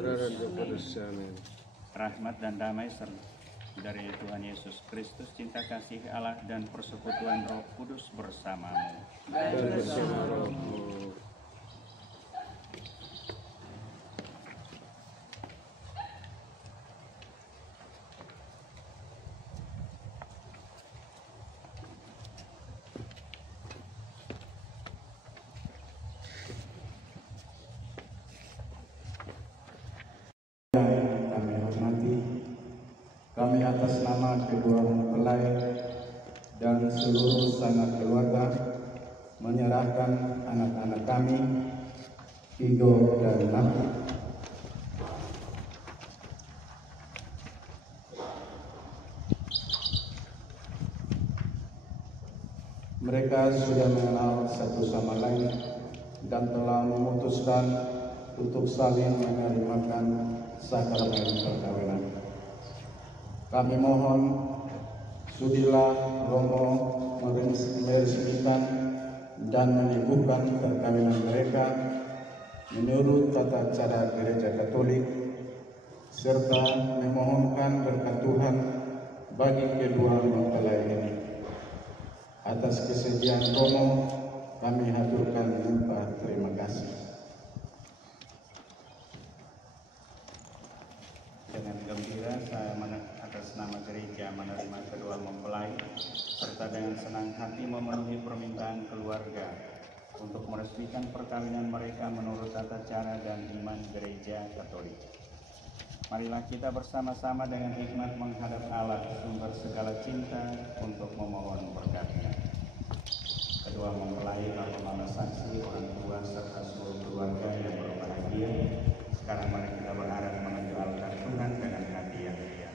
Putra dan Roh Kudus. Amin. Rahmat dan damai dari Tuhan Yesus Kristus, cinta kasih Allah dan persekutuan Roh Kudus bersamamu. Dan bersama rohmu. Kami hormati, kami atas nama kedua mempelai dan seluruh sanak keluarga menyerahkan anak-anak kami, Vigo dan Nafi, mereka sudah mengenal satu sama lain dan telah memutuskan untuk saling menerimakan sakramen perkawinan. Kami mohon sudilah Romo meresmikan dan menyembuhkan perkawinan mereka menurut tata cara Gereja Katolik, serta memohonkan berkat Tuhan bagi kedua mempelai ini. Atas kesediaan Romo, kami haturkan limpah terima kasih. Dengan gembira saya atas nama gereja menerima kedua mempelai serta dengan senang hati memenuhi permintaan keluarga untuk meresmikan perkawinan mereka menurut tata cara dan iman gereja Katolik. Marilah kita bersama-sama dengan hikmat menghadap Allah, sumber segala cinta, untuk memohon berkatnya. Kedua mempelai, bapak mama saksi, orang tua serta seluruh keluarga yang berbahagia, sekarang mari kita berharap mengenalkan Tuhan dengan hati yang gembira.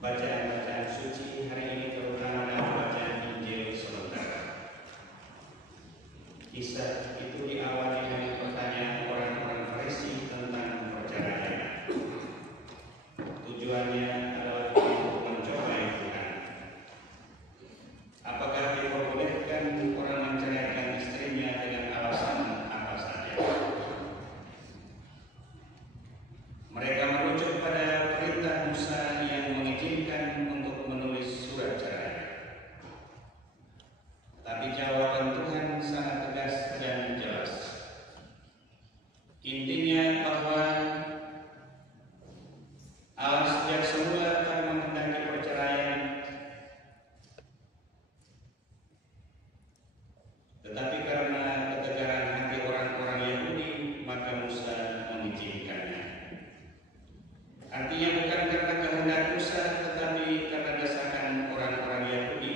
Bacaan-bacaan suci hari ini terutama dalam bacaan Injil sementara. Kisah itu diawali dengan pertanyaan orang-orang Farisi tentang perceraian. Tujuannya adalah untuk mencobai Tuhan. Apakah diperbolehkan orang menceraikan istrinya dengan Intinya bahwa Allah sejak semula telah menghendaki perceraian, tetapi karena ketegaran hati orang-orang Yahudi maka Musa mengizinkannya. Artinya bukan karena kehendak Musa, tetapi karena desakan orang-orang Yahudi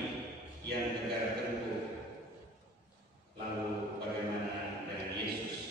yang tegar tengguh. Lalu bagaimana dengan Yesus?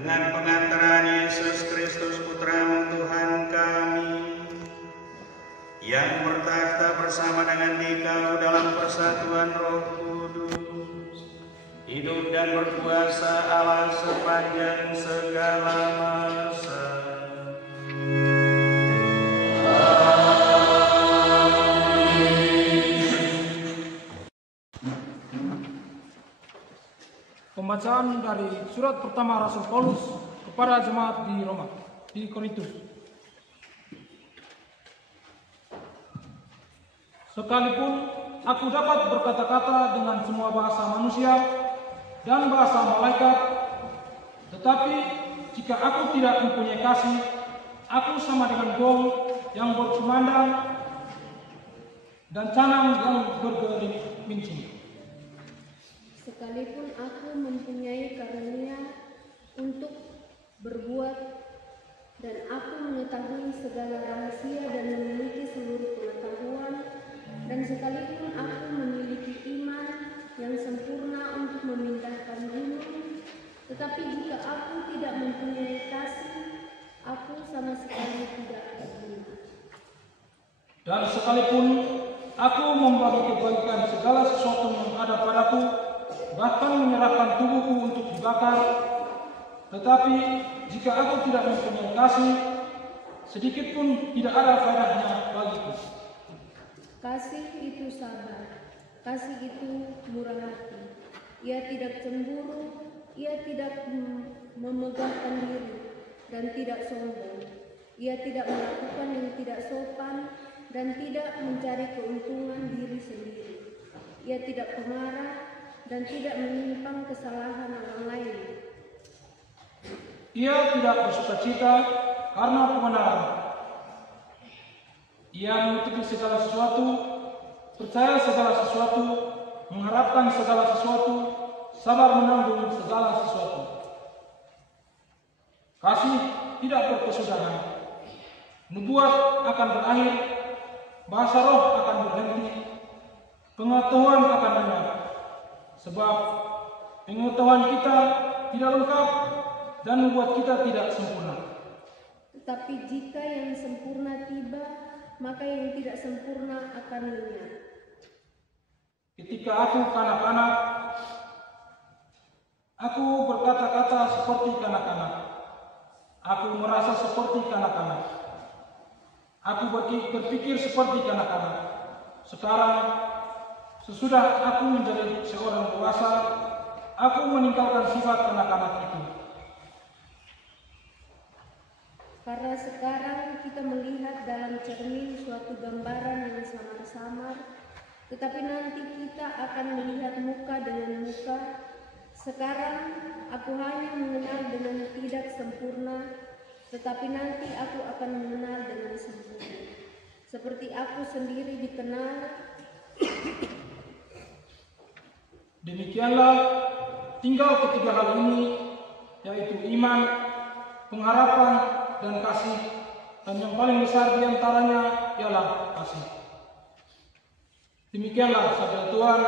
dengan pengantaran Yesus Kristus Putra-Mu Tuhan kami, yang bertakhta bersama dengan Dikau dalam persatuan Roh Kudus, hidup dan berkuasa Allah sepanjang segala masa. Pembacaan dari surat pertama Rasul Paulus kepada jemaat di Roma, di Korintus. Sekalipun aku dapat berkata-kata dengan semua bahasa manusia dan bahasa malaikat, tetapi jika aku tidak mempunyai kasih, aku sama dengan gong yang berkumandang dan canang yang bergelincing. Sekalipun aku mempunyai karunia untuk berbuat dan aku mengetahui segala rahasia dan memiliki seluruh pengetahuan, dan sekalipun aku memiliki iman yang sempurna untuk memindahkan gunung, tetapi jika aku tidak mempunyai kasih, aku sama sekali tidak berguna. Dan sekalipun aku membagi kebaikan segala sesuatu yang ada padaku, bahkan menyerahkan tubuhku untuk dibakar, tetapi jika aku tidak mempunyai kasih, sedikit pun tidak ada faedahnya bagiku. Kasih itu sabar, kasih itu murah hati. Ia tidak cemburu, ia tidak memegahkan diri dan tidak sombong. Ia tidak melakukan yang tidak sopan dan tidak mencari keuntungan diri sendiri. Ia tidak pemarah dan tidak menyimpang kesalahan orang lain. Ia tidak bersukacita karena kebenaran. Ia mengikuti segala sesuatu, percaya segala sesuatu, mengharapkan segala sesuatu, sabar menanggung segala sesuatu. Kasih tidak berkesudahan. Nubuat akan berakhir, bahasa roh akan berhenti, pengetahuan akan lenyap. Sebab pengetahuan kita tidak lengkap dan membuat kita tidak sempurna. Tetapi jika yang sempurna tiba, maka yang tidak sempurna akan lenyap. Ketika aku kanak-kanak, aku berkata-kata seperti kanak-kanak. Aku merasa seperti kanak-kanak. Aku berpikir seperti kanak-kanak. Sekarang, sesudah aku menjadi seorang dewasa, aku meninggalkan sifat kanak-kanak itu. Karena sekarang kita melihat dalam cermin suatu gambaran yang samar-samar, tetapi nanti kita akan melihat muka dengan muka. Sekarang aku hanya mengenal dengan tidak sempurna, tetapi nanti aku akan mengenal dengan sempurna. Seperti aku sendiri dikenal. Demikianlah tinggal ketiga hal ini, yaitu iman, pengharapan, dan kasih, dan yang paling besar di antaranya ialah kasih. Demikianlah sabda Tuhan.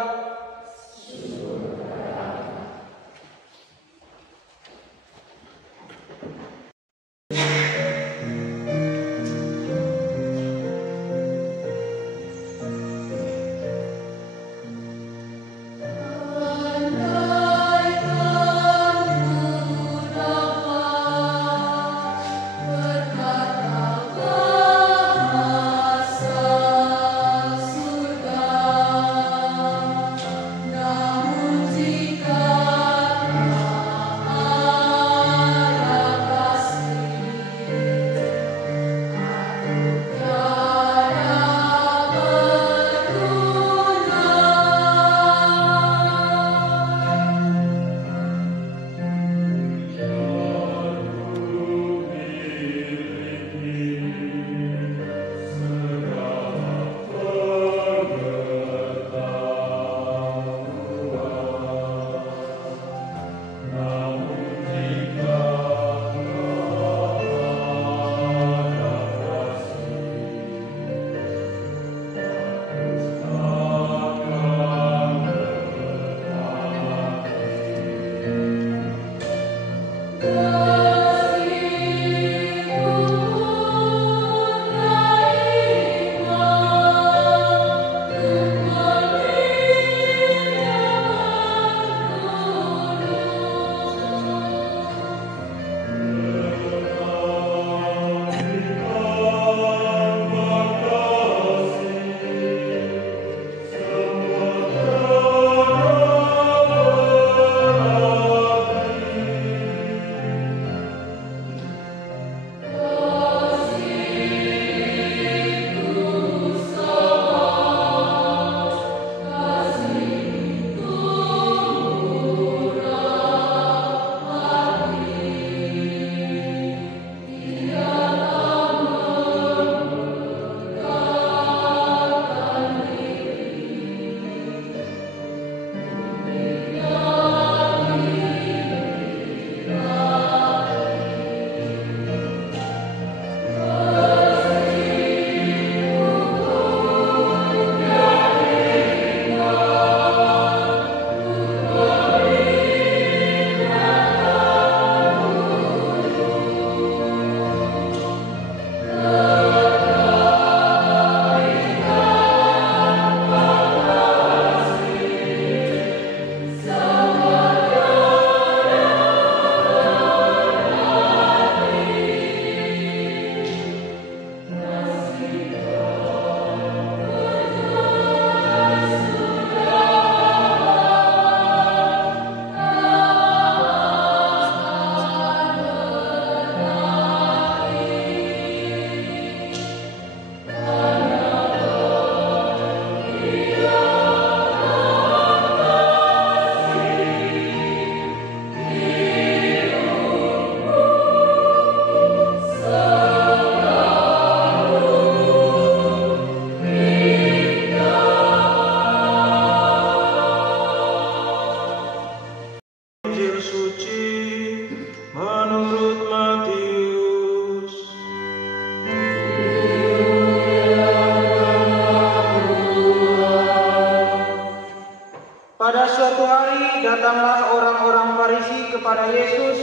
Pada suatu hari datanglah orang-orang Farisi kepada Yesus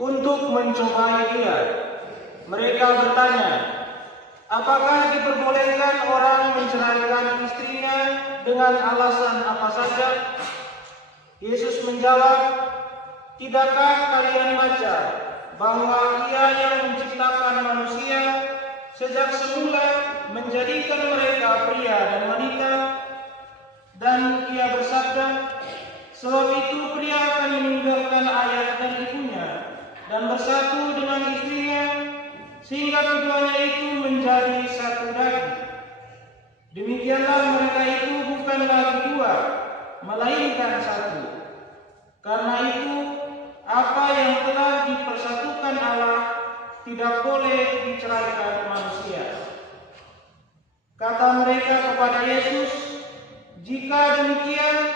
untuk mencobai Dia. Mereka bertanya, apakah diperbolehkan orang menceraikan istrinya dengan alasan apa saja? Yesus menjawab, tidakkah kalian baca bahwa Ia yang menciptakan manusia sejak semula menjadikan mereka pria dan wanita? Dan Ia bersabda, sebab itu pria akan meninggalkan ayah dan ibunya dan bersatu dengan istrinya, sehingga keduanya itu menjadi satu daging. Demikianlah mereka itu bukan lagi dua, melainkan satu. Karena itu, apa yang telah dipersatukan Allah tidak boleh diceraikan manusia. Kata mereka kepada Yesus, jika demikian,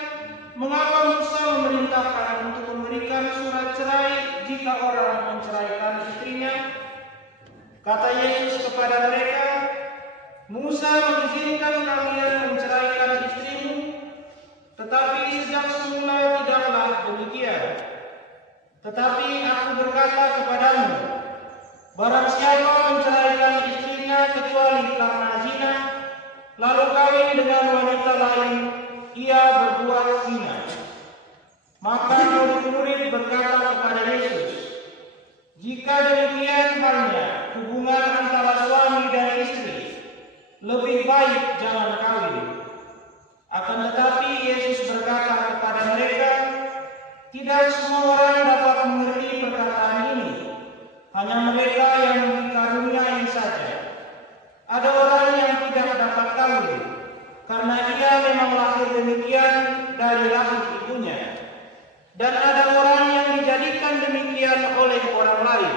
mengapa Musa memerintahkan untuk memberikan surat cerai jika orang menceraikan istrinya? Kata Yesus kepada mereka, Musa mengizinkan kalian menceraikan istrimu, tetapi sejak semula tidaklah demikian. Tetapi aku berkata kepadamu, barang siapa menceraikan istrinya kecuali karena zina, lalu kawin dengan wanita lain, ia berbuat zina. Maka murid-murid berkata kepada Yesus, jika demikian halnya hubungan antara suami dan istri, lebih baik jangan kawin. Akan tetapi Yesus berkata kepada mereka, tidak semua orang dapat mengerti perkataan ini, hanya mereka yang dikaruniai saja. Ada orang yang tidak dapat kawin, karena ia memang lahir demikian dari rahim ibunya. Dan ada orang yang dijadikan demikian oleh orang lain.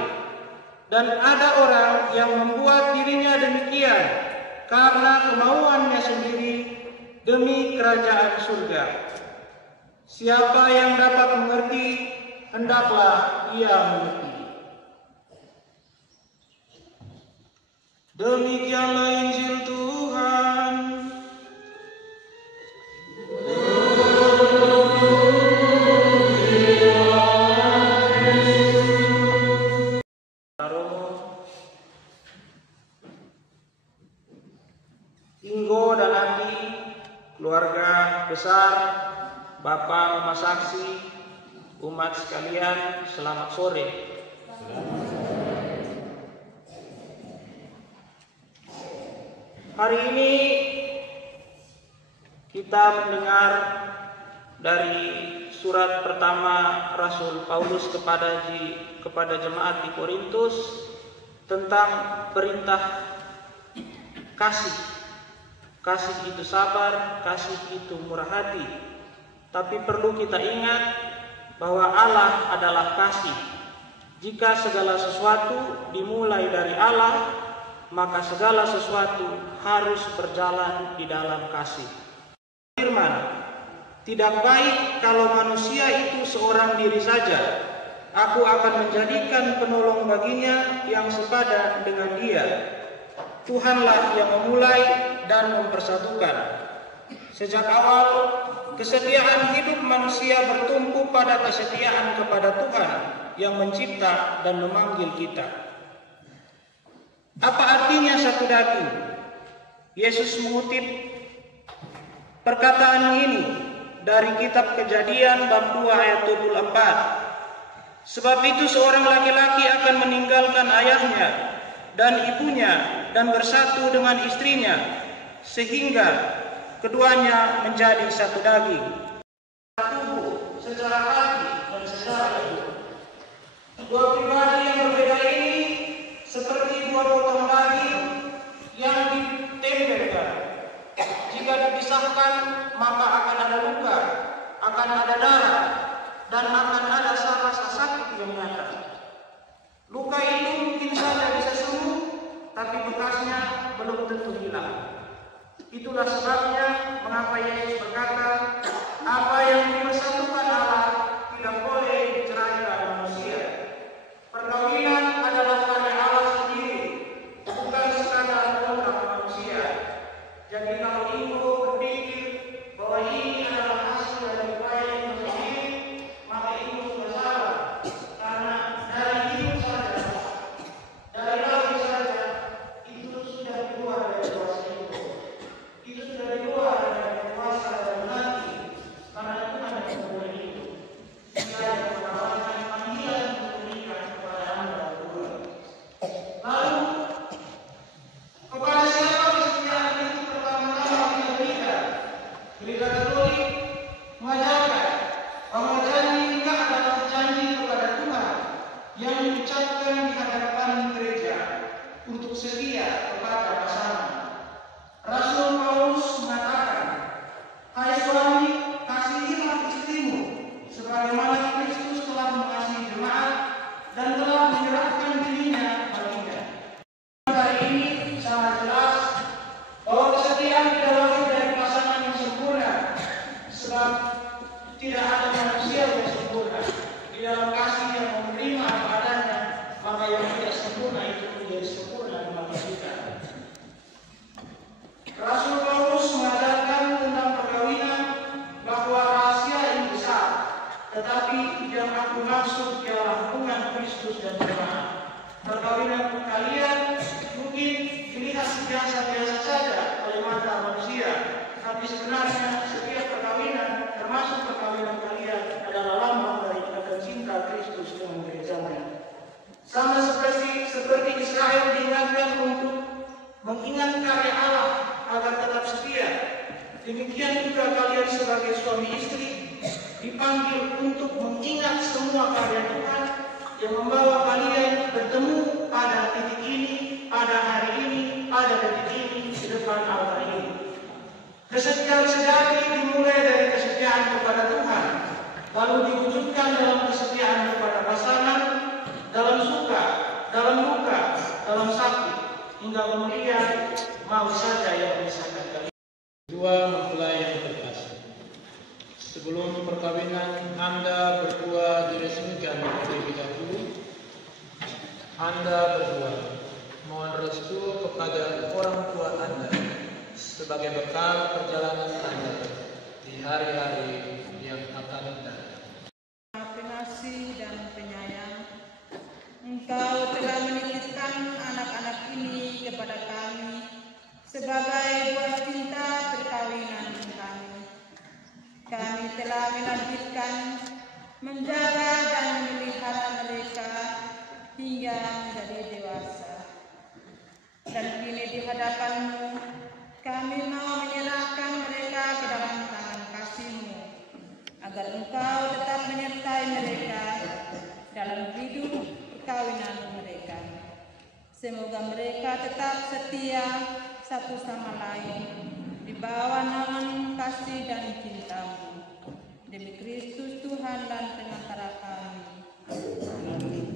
Dan ada orang yang membuat dirinya demikian karena kemauannya sendiri demi kerajaan surga. Siapa yang dapat mengerti, hendaklah ia mengerti. Demikianlah Injil Tuhan. Bapak Mama Saksi, umat sekalian, selamat sore. Hari ini kita mendengar dari surat pertama Rasul Paulus kepada jemaat di Korintus tentang perintah kasih. Kasih itu sabar, kasih itu murah hati. Tapi perlu kita ingat bahwa Allah adalah kasih. Jika segala sesuatu dimulai dari Allah, maka segala sesuatu harus berjalan di dalam kasih. Firman, tidak baik kalau manusia itu seorang diri saja. Aku akan menjadikan penolong baginya yang sepadan dengan dia. Tuhanlah yang memulai dan mempersatukan. Sejak awal, kesetiaan hidup manusia bertumpu pada kesetiaan kepada Tuhan yang mencipta dan memanggil kita. Apa artinya satu daging? Yesus mengutip perkataan ini dari kitab Kejadian bab 2 ayat 24. Sebab itu seorang laki-laki akan meninggalkan ayahnya dan ibunya dan bersatu dengan istrinya, sehingga keduanya menjadi satu daging. Tubuh secara hati dan secara hidup. Dua pribadi yang berbeda ini seperti dua potong daging yang ditempelkan. Jika dipisahkan, maka akan ada luka, akan ada darah, dan akan ada rasa sakit yang nyata. Luka itu mungkin saja bisa sembuh, tapi bekasnya belum tentu hilang. Itulah sebabnya mengapa Yesus berkata, apa yang dipersatukan Allah tidak boleh diceraikan manusia. Perkawinan adalah karya Allah sendiri, bukan sekadar kontrak manusia. Jadi kalau Ibu berpikir bahwa ini adalah hasil dari upaya Ibu sendiri, maka Ibu sudah salah. Karena dari hidup saja, dari lahir saja, itu sudah keluar dari kuasa Ibu. Itu sudah keluar dari kuasa dan mati. Karena Tuhan yang memberi itu. Dia yang menawarkan panggilan untuk menikah kepada Anda berdua. Lalu, kepada siapa kesetiaan itu pertama-tama kita berikan? Gereja Katolik mengajarkan bahwa janji nikah adalah janji kepada Tuhan yang diucapkan di hadapan gereja untuk setia kepada pasangan. Rasul Paulus mengatakan, hai suami, kasihilah istrimu sebagaimana Kristus telah mengasihi jemaat dan telah menyerahkan dirinya baginya. Hari ini sangat jelas bahwa kesetiaan tidak lahir dari pasangan yang sempurna, sebab tidak ada manusia yang sempurna. Di dalam kasih yang menerima apa adanya, maka yang tidak sempurna itu menjadi sempurna di mata kita. Rasul Paulus mengajarkan tentang perkawinan bahwa rahasia ini besar, tetapi yang aku maksud ialah hubungan Kristus dan jemaat. Perkawinan kalian mungkin dilihat biasa-biasa saja oleh mata manusia, tapi sebenarnya setiap perkawinan, termasuk perkawinan kalian, adalah lambang dari akan cinta Kristus dengan gerejanya. Sama seperti Israel diingatkan untuk mengingat karya Allah agar tetap setia. Demikian juga kalian sebagai suami istri dipanggil untuk mengingat semua karya Tuhan yang membawa kalian bertemu pada titik ini, pada hari ini, pada detik ini, di depan altar ini. Kesetiaan sejati dimulai dari kesetiaan kepada Tuhan, lalu diwujudkan dalam kesetiaan kepada pasangan, dalam suka, dalam duka, dalam sakit, hingga kemudian mau saja yang memisahkan kalian. Dua mempelai yang terkasih. Sebelum perkawinan Anda berdua diresmikan terlebih dahulu. Anda berdua mohon restu kepada orang tua Anda sebagai bekal perjalanan Anda di hari-hari yang akan datang. Pengasih dan penyayang, Engkau telah menitipkan anak-anak ini kepada kami sebagai buah cinta perkawinan kami. Kami telah perkawinan mereka. Semoga mereka tetap setia satu sama lain di bawah naungan kasih dan cinta-Mu. Demi Kristus Tuhan dan pengantara kami. Amin.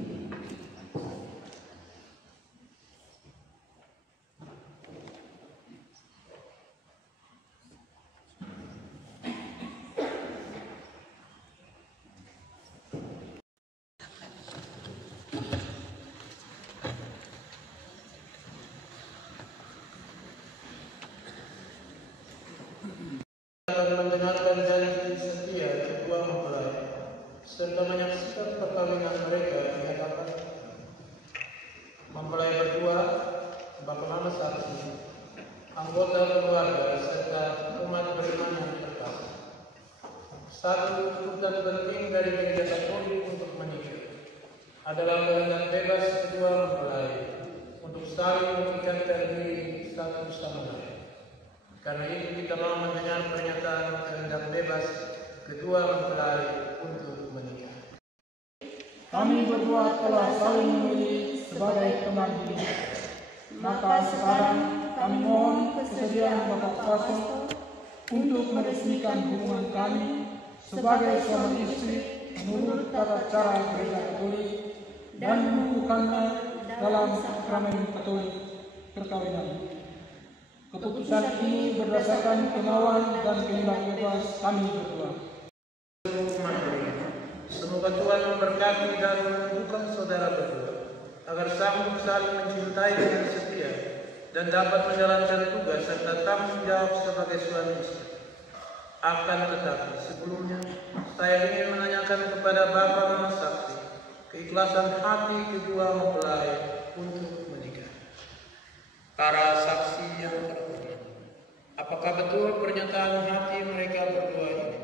Mendengarkan janji setia kedua mempelai serta menyaksikan perkawinan mereka dinyatakan. Mempelai berdua bakal nama saksi, anggota keluarga serta umat beriman yang terkasih. Satu tuntutan penting dari Gereja Katolik untuk menikah adalah kehendak bebas kedua mempelai untuk saling mengikatkan diri satu sama lain. Karena itu kita mau mendengar pernyataan kehendak bebas kedua mempelai untuk menikah. Kami berdua telah saling memilih sebagai teman hidup. Maka sekarang kami mohon kesediaan Bapak Pastor untuk meresmikan hubungan kami sebagai suami istri menurut tata cara Gereja Katolik dan mengukuhkannya dalam sakramen Katolik perkawinan. Keputusan ini berdasarkan kemauan dan kehendak bebas kami berdua. Semoga Tuhan memberkati dan menumbuhkan saudara berdua agar sanggup saling mencintai dengan setia dan dapat menjalankan tugas serta tanggung jawab sebagai suami istri. Akan tetapi sebelumnya saya ingin menanyakan kepada Bapak Mama Saksi keikhlasan hati kedua mempelai untuk menikah. Para saksi yang terhormat, apakah betul pernyataan hati mereka berdua ini?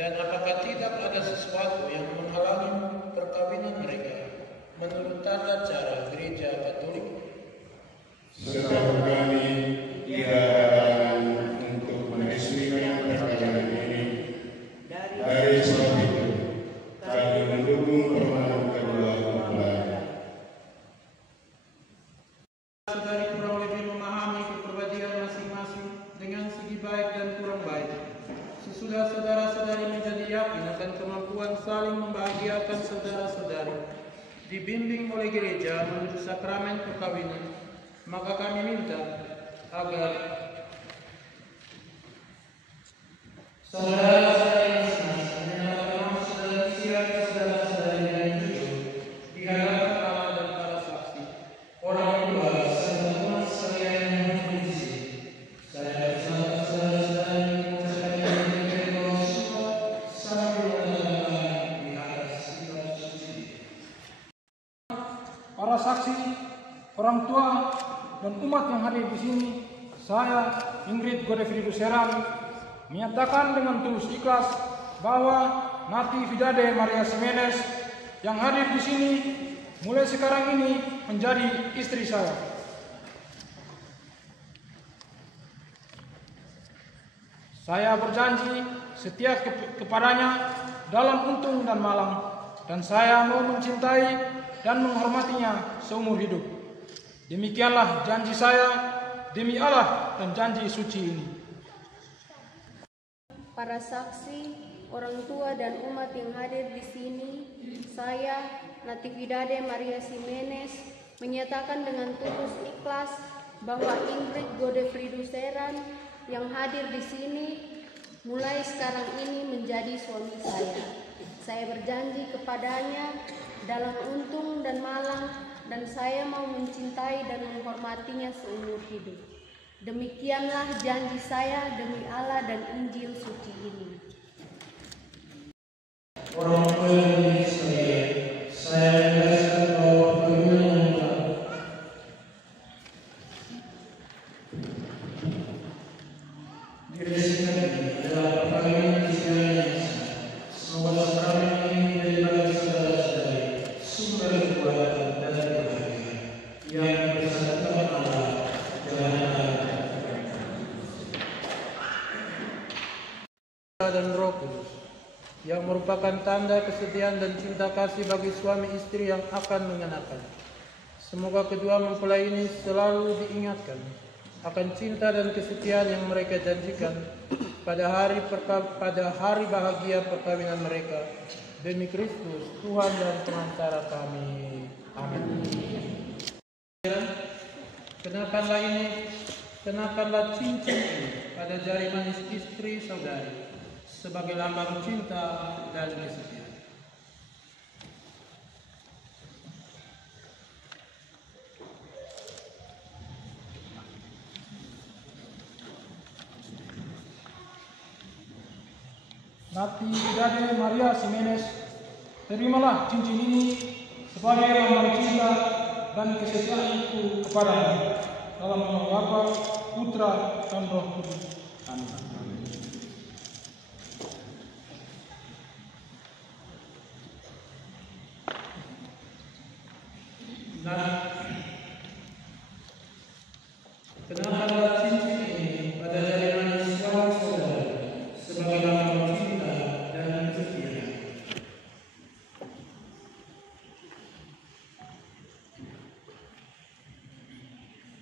Dan apakah tidak ada sesuatu yang menghalangi perkawinan mereka menurut tata cara Gereja Katolik? Setahu kami, tidak ada halangan untuk meresmikan perkawinan ini. Dari sebab itu, kami mendukung permohonan kedua mempelai. Saudari kurang lebih memahami kepribadian masing-masing dengan segi baik dan kurang baik. Sesudah saudara-saudari menjadi yakin akan kemampuan saling membahagiakan saudara-saudari, dibimbing oleh gereja menuju sakramen perkawinan, maka kami minta agar saudara-saudari masing-masing menyatakan maksud dan siap saudara-saudari yang jujur di hadapan Allah dan para saksi, orang tua serta umat sekalian yang hadir di sini. Saya bersama saudara-saudari mengucapkan yang berdoa sambil menandakan di atas kitab suci. Para saksi, orang tua, dan umat yang hadir di sini, saya, Ingrid Godefridus Heran, menyatakan dengan tulus ikhlas bahwa Natividade Maria Ximenez yang hadir di sini mulai sekarang ini menjadi istri saya. Saya berjanji setia kepadanya dalam untung dan malang, dan saya mau mencintai dan menghormatinya seumur hidup. Demikianlah janji saya demi Allah dan janji suci ini. Para saksi, orang tua dan umat yang hadir di sini, saya, Natividade Maria Ximenez, menyatakan dengan tulus ikhlas bahwa Ingrid Godefridus Heran yang hadir di sini mulai sekarang ini menjadi suami saya. Saya berjanji kepadanya dalam untung dan malang, dan saya mau mencintai dan menghormatinya seumur hidup. Demikianlah janji saya demi Allah dan Injil suci ini. Orang tua yang sekalian, saya menegaskan bahwa perkawinan yang diresmikan ini adalah perkawinan istilahnya. Semoga sakramen ini menjadi bagi saudara-saudari sumber kekuatan dan kebahagiaan yang bersatukan Allah dan Roh Kudus. yang merupakan tanda kesetiaan dan cinta kasih bagi suami istri yang akan mengenakan. Semoga kedua mempelai ini selalu diingatkan akan cinta dan kesetiaan yang mereka janjikan pada hari bahagia perkawinan mereka. Demi Kristus, Tuhan dan Penantara kami. Amin. Kenakanlah cincin ini pada jari manis istri saudari sebagai lambang cinta dan kesetiaan. Nati Dade Maria Simenes, terimalah cincin ini sebagai lambang cinta dan kesetiaanku kepadamu dalam nama Bapa, Putra, dan Roh Kudus. Amin. Kenakanlah cincin ini pada jari manis suami saudara sebagai lambang cinta dan kesetiaan.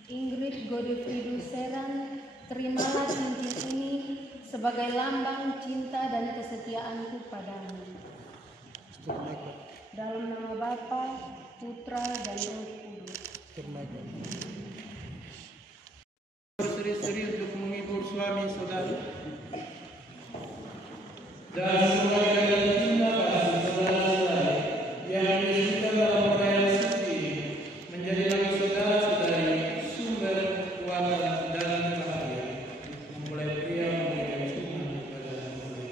Ingrid Godefridu Seran, terimalah cincin ini sebagai lambang cinta dan kesetiaanku padamu. Dalam nama Bapa, Putra, dan Roh Kudus. Berseri-seri untuk menghibur suami saudari dan sebagai tanda cinta kasih saudara-saudari yang diisukan dalam perayaan suci ini menjadi bagi saudara-saudari sumber kekuatan dan kebahagiaan. Mempelai pria memberikan Tuhan kepada mempelai.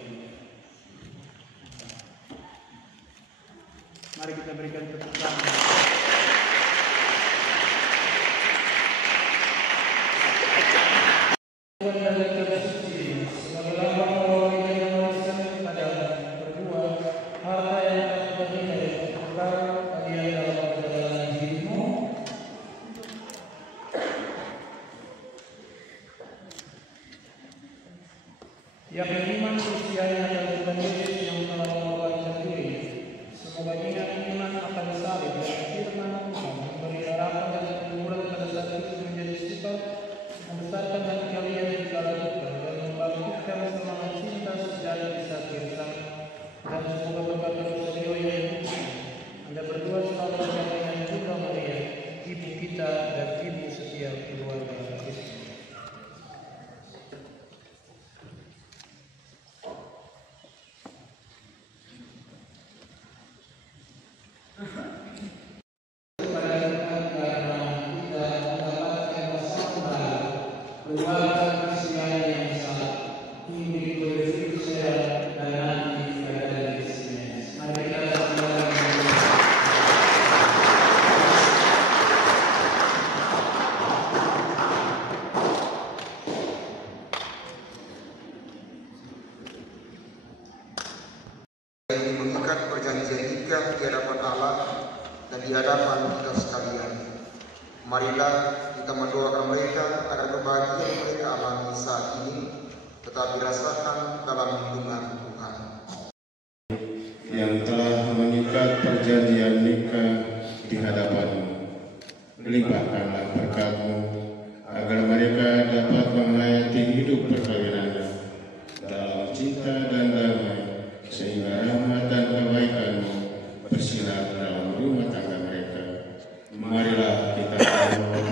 Mari kita berikan tepuk tangan. Yang beriman usianya akan Tuhan Yesus yang telah mengorbankan diri. Semoga ingat iman akan salib dan firman Tuhan memberi harapan dan kemuliaan pada saat itu menjadi sifat membesarkan hati kalian di dalam Tuhan dan membangkitkan semangat cinta sejati di saat gersang. Dan semoga berkat dosa beliau yang hidup Anda berdua selalu bersama dengan Bunda Maria, Ibu kita dan Ibu setiap keluarga Kristus. Ini mengikat perjanjian nikah di hadapan Allah dan di hadapan kita sekalian. Marilah kita mendoakan mereka agar kebahagiaan mereka alami saat ini tetap dirasakan dalam lindungan Tuhan. Yang telah mengikat perjanjian nikah di hadapan-Mu, limpahkanlah berkat-Mu agar mereka dapat menghayati hidup perkawinannya dalam cinta dan damai, sehingga rahmat dan kebaikan-Mu bersinar dalam rumah tangga mereka. Marilah kita mohon.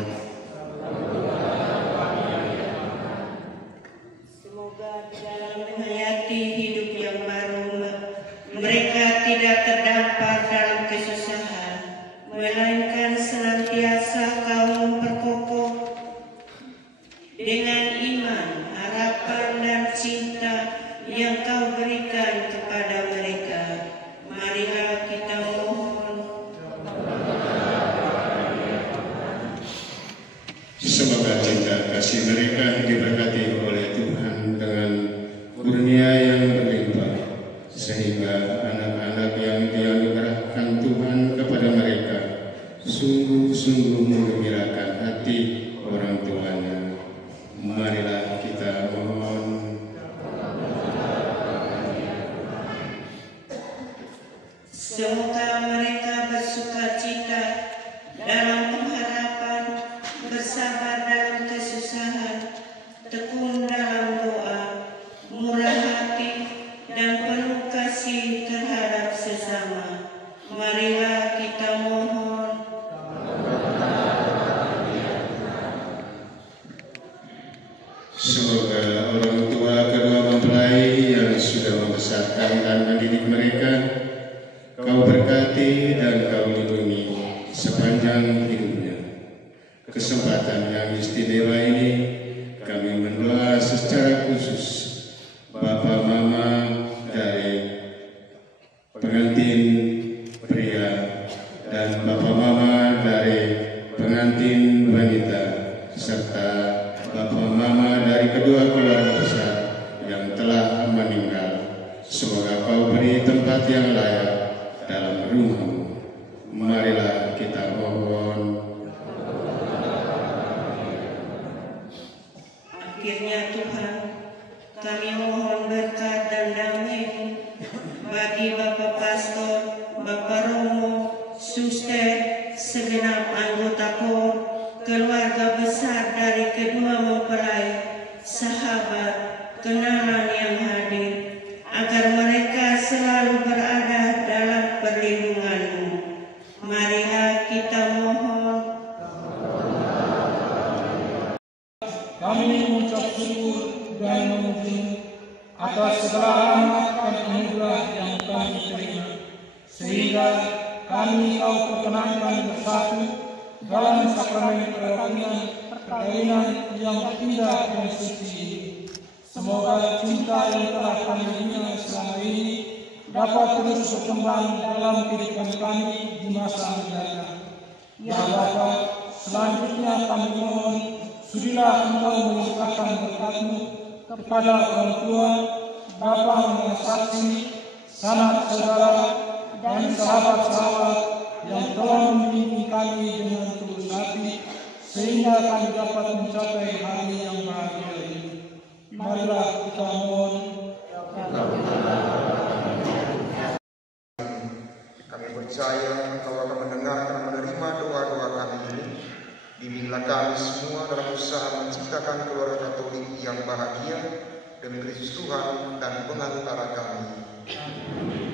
Semoga di dalam menghayati hidup yang baru mereka tidak terdampar dalam kesusahan, melainkan senantiasa Kau memperkokoh dengan iman, harapan dan cinta yang Kau berikan kepada mereka. Marilah kita mohon. Semoga cinta kasih mereka diberkati oleh Tuhan dengan kurnia yang berlimpah, sehingga anak-anak yang dianugerahkan Tuhan kepada mereka sungguh-sungguh menggembirakan hati orang tuanya. Marilah kita mohon. sukacita, dalam pengharapan, bersabar dalam kesusahan, tekun dalam doa, murah hati, dan penuh kasih terhadap sesama. Marilah kita mohon. Semoga orang tua kedua mempelai yang sudah membesarkan dan mendidik mereka, Kau berkati dan Kau lindungi sepanjang hidupnya. Kesempatan yang istimewa ini kami mendoa secara khusus Bapak Mama dari pengantin pria dan Bapak Mama dari pengantin wanita, serta Bapak Mama dari kedua keluarga besar yang telah meninggal. Semoga Kau beri tempat yang layak dalam rumah-Mu. Marilah kita mohon. Akhirnya Tuhan, kami mohon berkat dan damai-Mu bagi Bapak Pastor, Bapak Romo, Suster, segenap anggota KOR, keluarga besar dari kedua mempelai, sahabat, kenalan yang hadir, agar mereka selalu berada dalam perlindungan-Mu. Marilah kita mohon. Kami mengucap syukur dan memuji atas segala rahmat dan anugerah yang kami terima, sehingga kami Kau perkenankan bersatu dalam sakramen perkawinan yang indah dan suci ini. Semoga cinta yang telah kami bina selama ini dapat terus berkembang dalam kehidupan kami di masa mendatang. Ya Bapa, selanjutnya kami mohon, sudilah Engkau melimpahkan berkat-Mu kepada orang tua, bapa yang saksi, sanak saudara, dan sahabat-sahabat yang telah membimbing kami dengan tulus hati, sehingga kami dapat mencapai hari yang bahagia ini. Marilah kita mohon. Kami percaya Engkau akan mendengar dan menerima doa-doa kami ini. Bimbinglah kami semua dalam usaha menciptakan keluarga Katolik yang bahagia demi Kristus Tuhan dan pengantara kami. Kami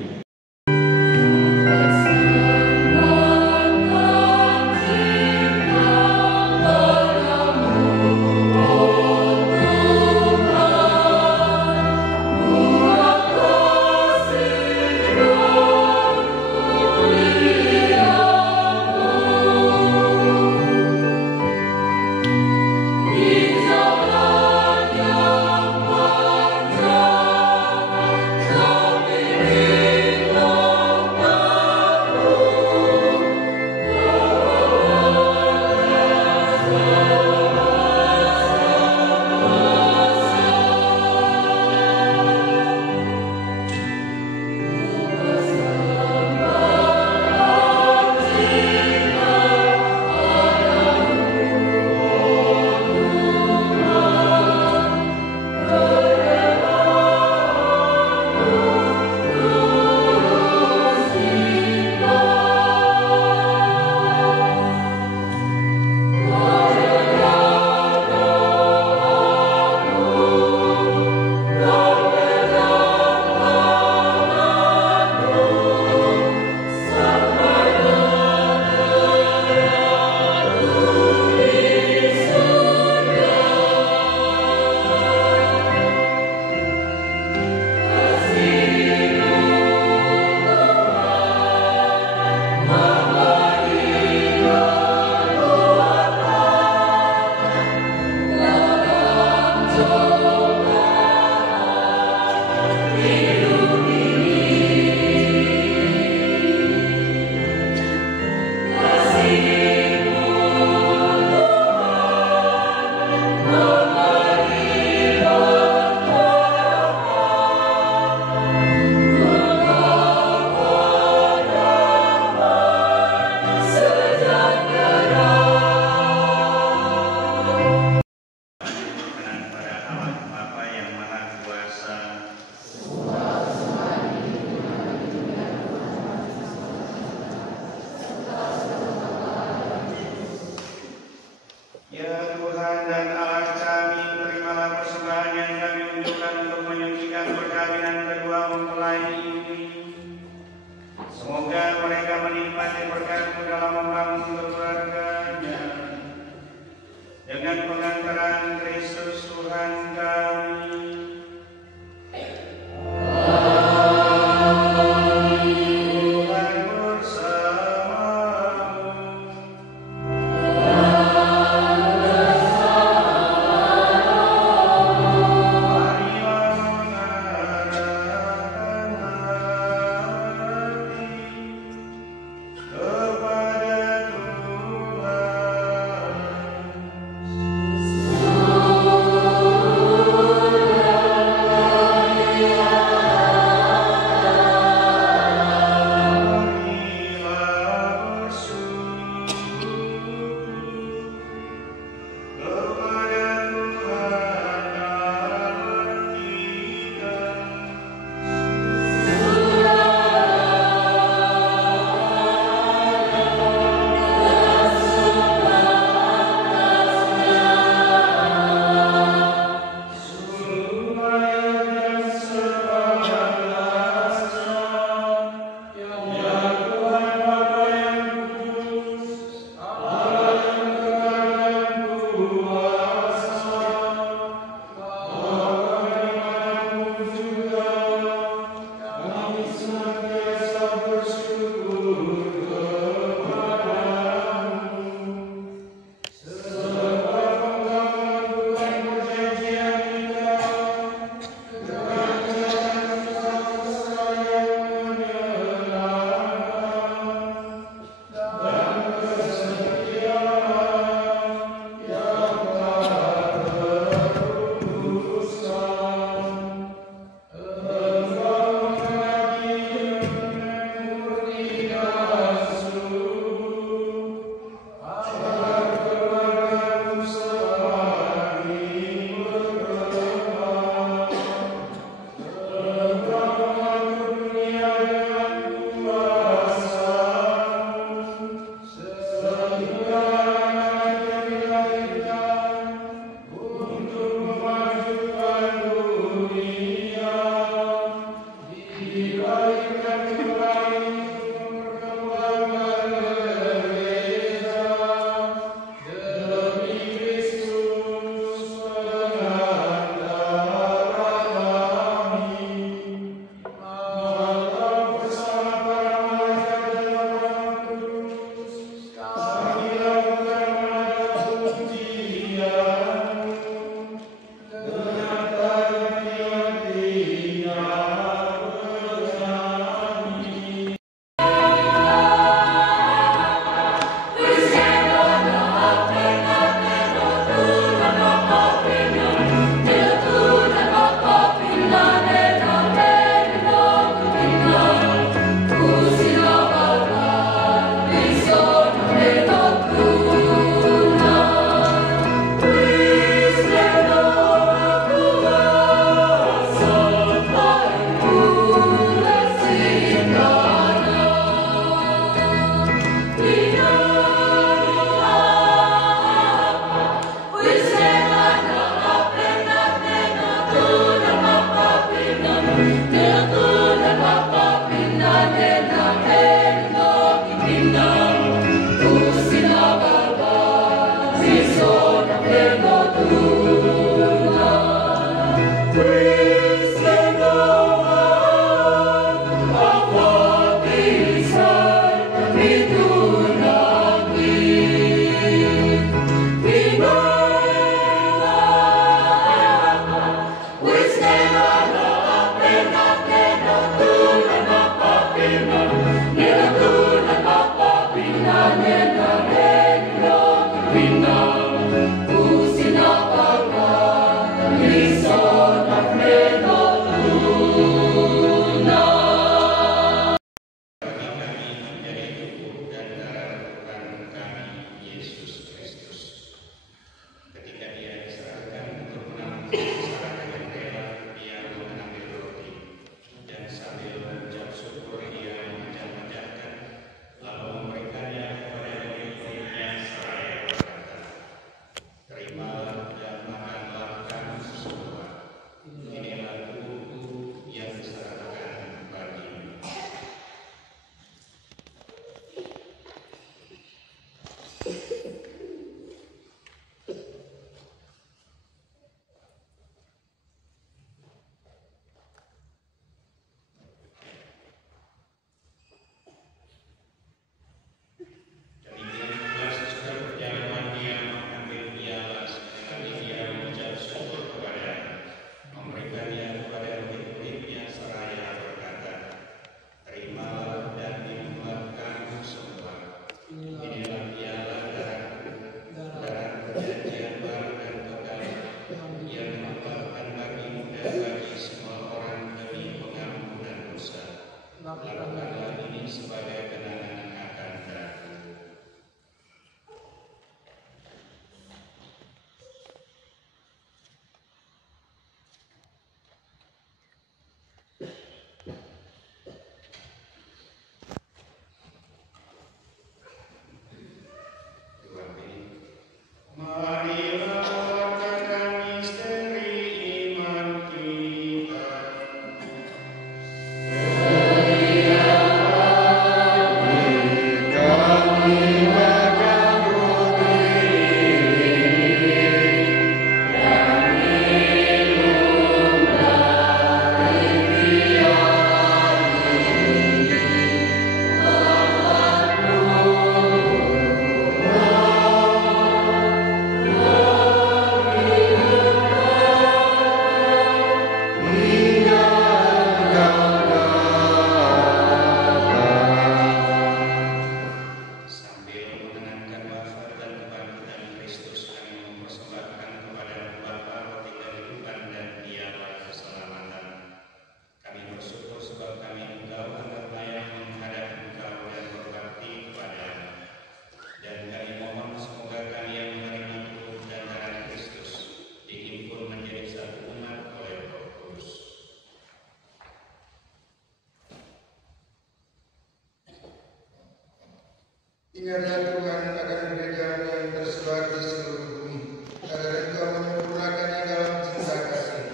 Ingatlah Tuhan akan gereja-Mu yang tersebar di seluruh bumi, agar Engkau menyempurnakannya dalam cinta kasih,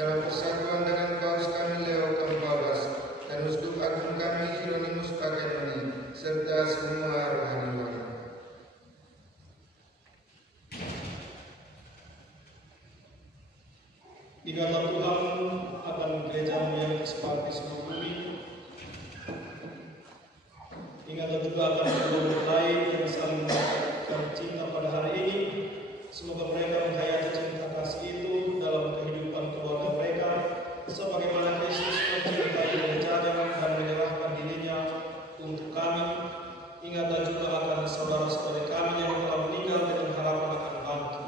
dalam persatuan dengan Paus kami Leo Keempat dan Uskup Agung kami Hieronymus Pakenoni, serta semua rohaniwan. Ingatlah Tuhan akan gereja-Mu yang tersebar di seluruh bumi. Ingatlah juga akan kedua mempelai yang saling menunjukkan cinta pada hari ini. Semoga mereka menghayati cinta kasih itu dalam kehidupan keluarga mereka, sebagaimana Kristus mencintai gerejanya dan menyerahkan dirinya untuk kami. Ingatlah juga akan saudara-saudara kami yang telah meninggal dengan harapan akan bangkit.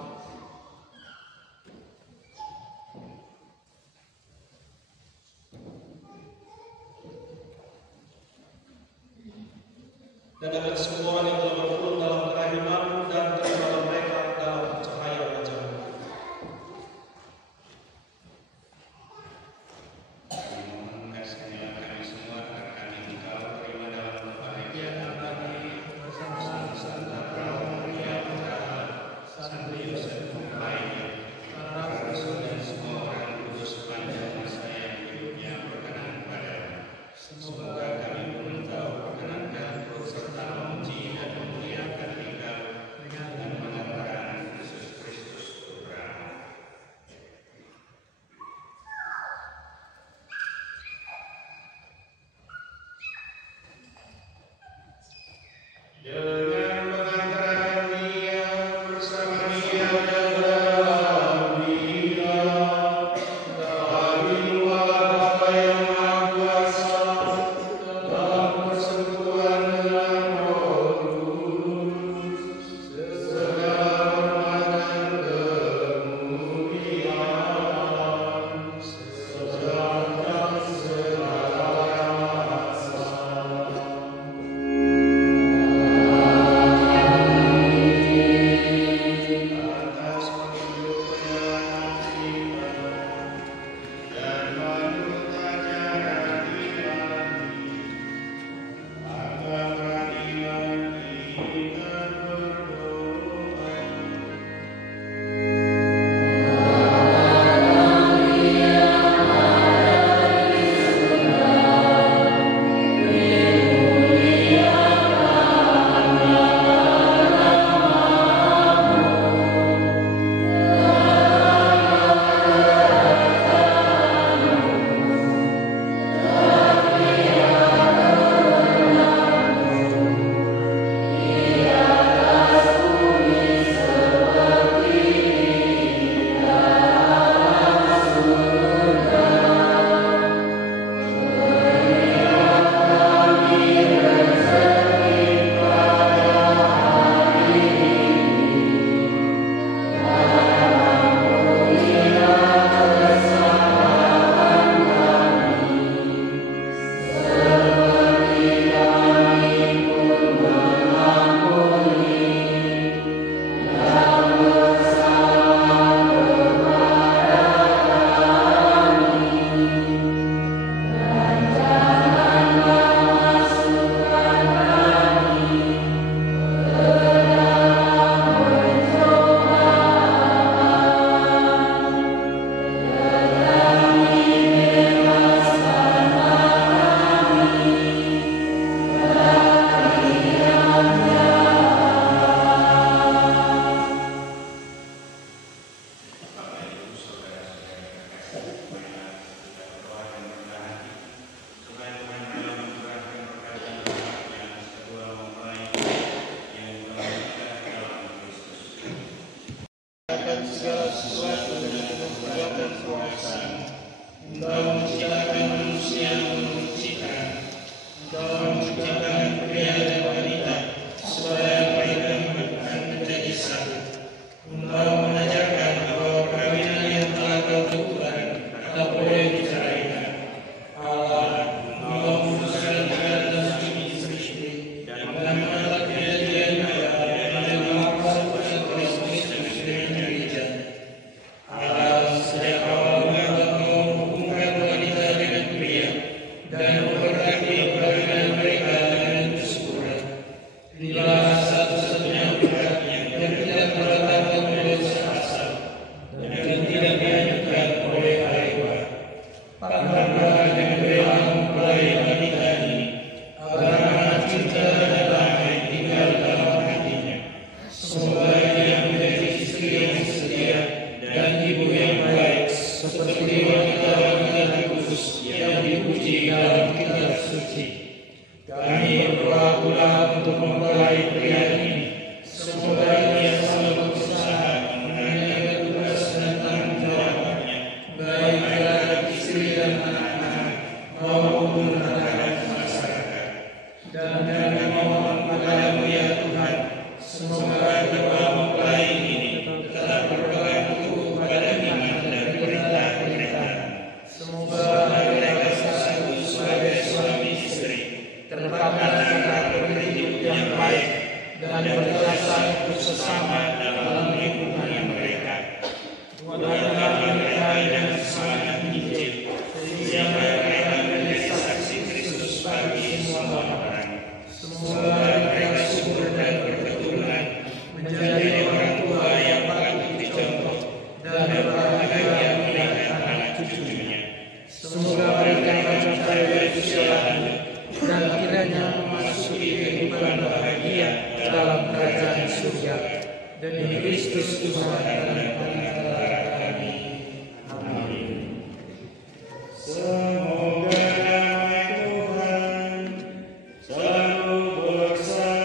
segala sesuatu dengan kekuatan kuasa. Engkau menciptakan manusia menurut citra. Engkau menciptakan pria dan wanita supaya mereka menjadi satu. Engkau mengajarkan bahwa perkawinan yang telah kau tentukan tak boleh diceraikan. Allah, Engkau memutuskan laki-laki dan istri, dan mengatur kejadian dan melakukan Kristus dengan gereja. Allah sejak awal Engkau menghukumkan wanita dengan pria dan memberkati perkawinan mereka dengan kesyukuran. Inilah satu-satunya berkatnya yang tidak terletakkan oleh asal dan tidak diajukan oleh Hawa. Panggillah dengan rela mempelai wanita ini agar anak cinta dan damai tinggal dalam hatinya. Semoga ia menjadi istri yang setia dan ibu yang baik seperti wanita-wanita kudus yang dipuji dalam kitab suci. Kami berdoa pula untuk mempelai pria ini. Semoga ia selalu berusaha menunaikan tugas dan tanggung jawabnya, baik terhadap istri dan anak-anak maupun terhadap masyarakat. Dan kami mohon padamu ya Tuhan, semoga kedua mempelai ini tetap berpegang teguh pada iman dan perintah-perintah. Semoga mereka bersatu sebagai suami istri, terpapar berhidup yang baik dan berjasa untuk sesama dalam lingkungan mereka. Kuatkanlah mereka dengan semangat Injil, sehingga mereka menjadi saksi Kristus bagi semua orang. Semoga mereka subur dan berketurunan, menjadi orang tua yang patut dicontoh dan berbahagia melihat anak cucunya. Semoga mereka mencapai usia lanjut dan kiranya memasuki kehidupan bahagia dalam kerajaan surga. Demi Kristus Tuhan dan Pengacara kami. Amin. Semoga damai Tuhan selalu bersamamu.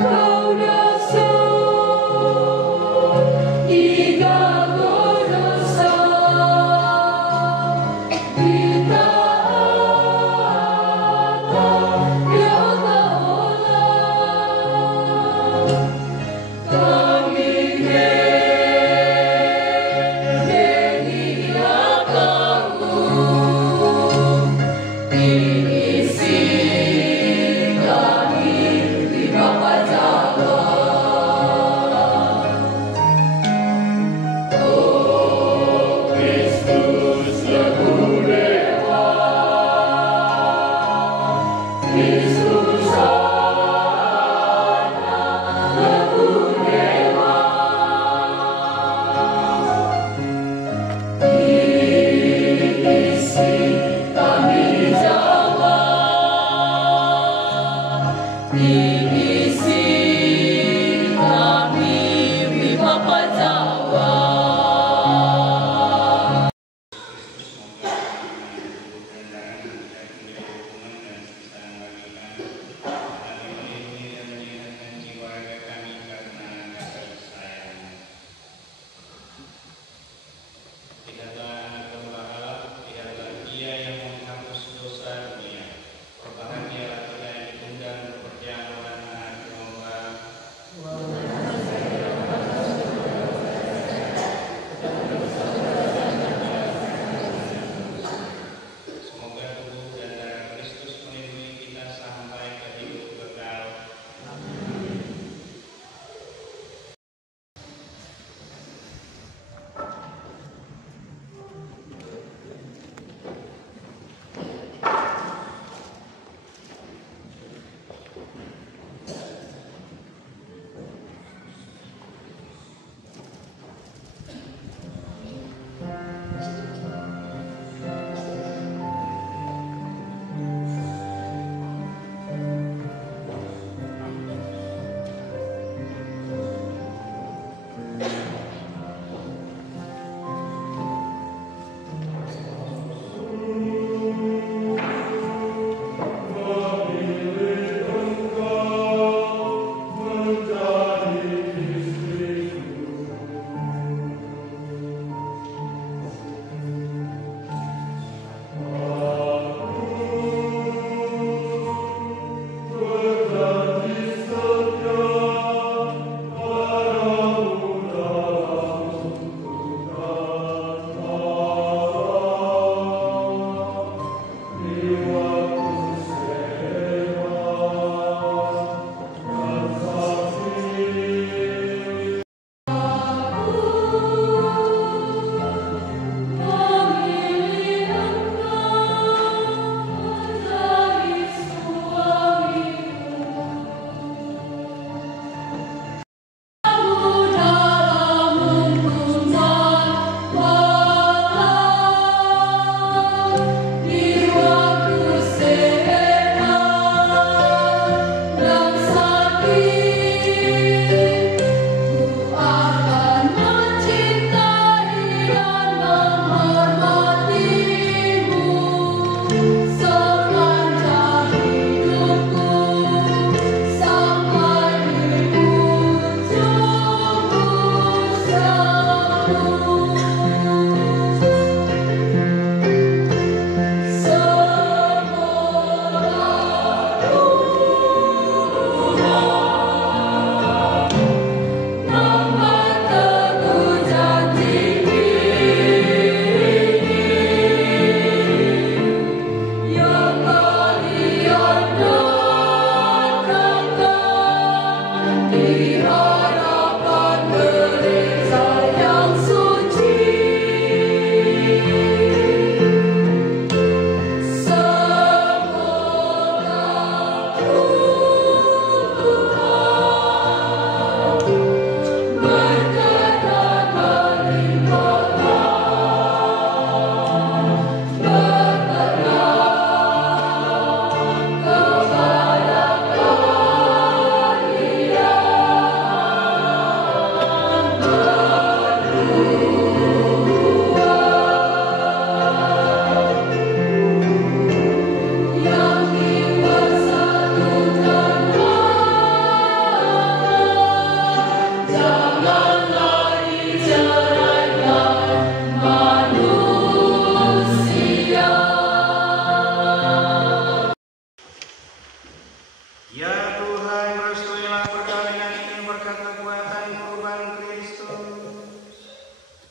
Kau dasar hingga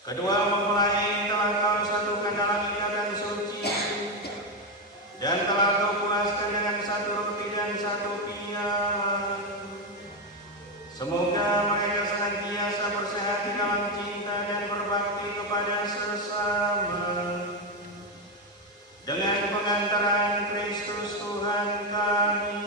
Kedua mempelai telah kau satukan dalam ikatan suci, dan telah kau puaskan dengan satu roti dan satu piala. Semoga mereka senantiasa bersehati dalam cinta dan berbakti kepada sesama. Dengan pengantaran Kristus Tuhan kami.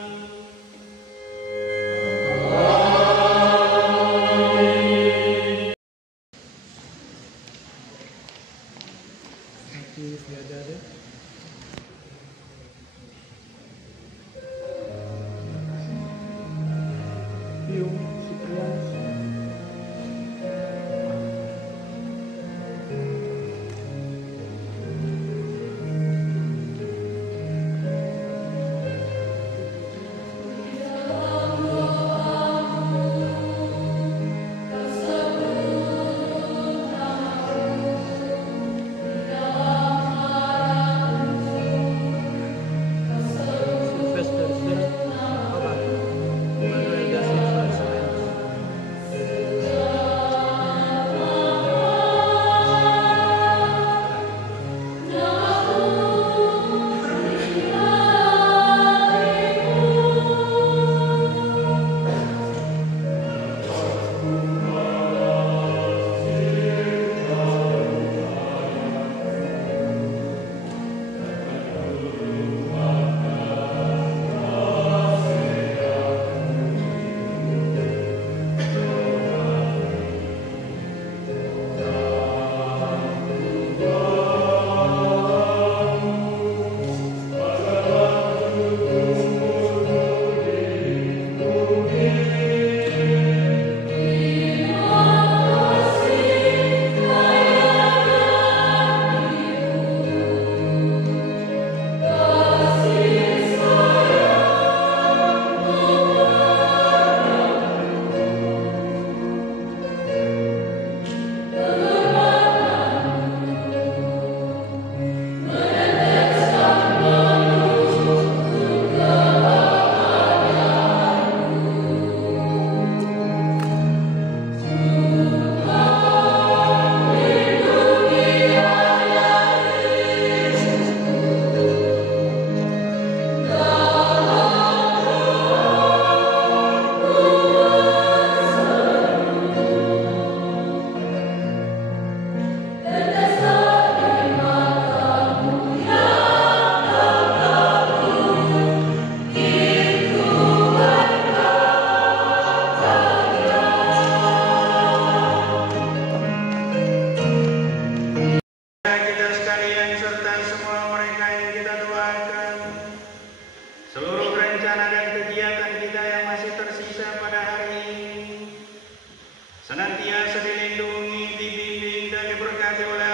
Senantiasa dilindungi, dibimbing dan diberkati oleh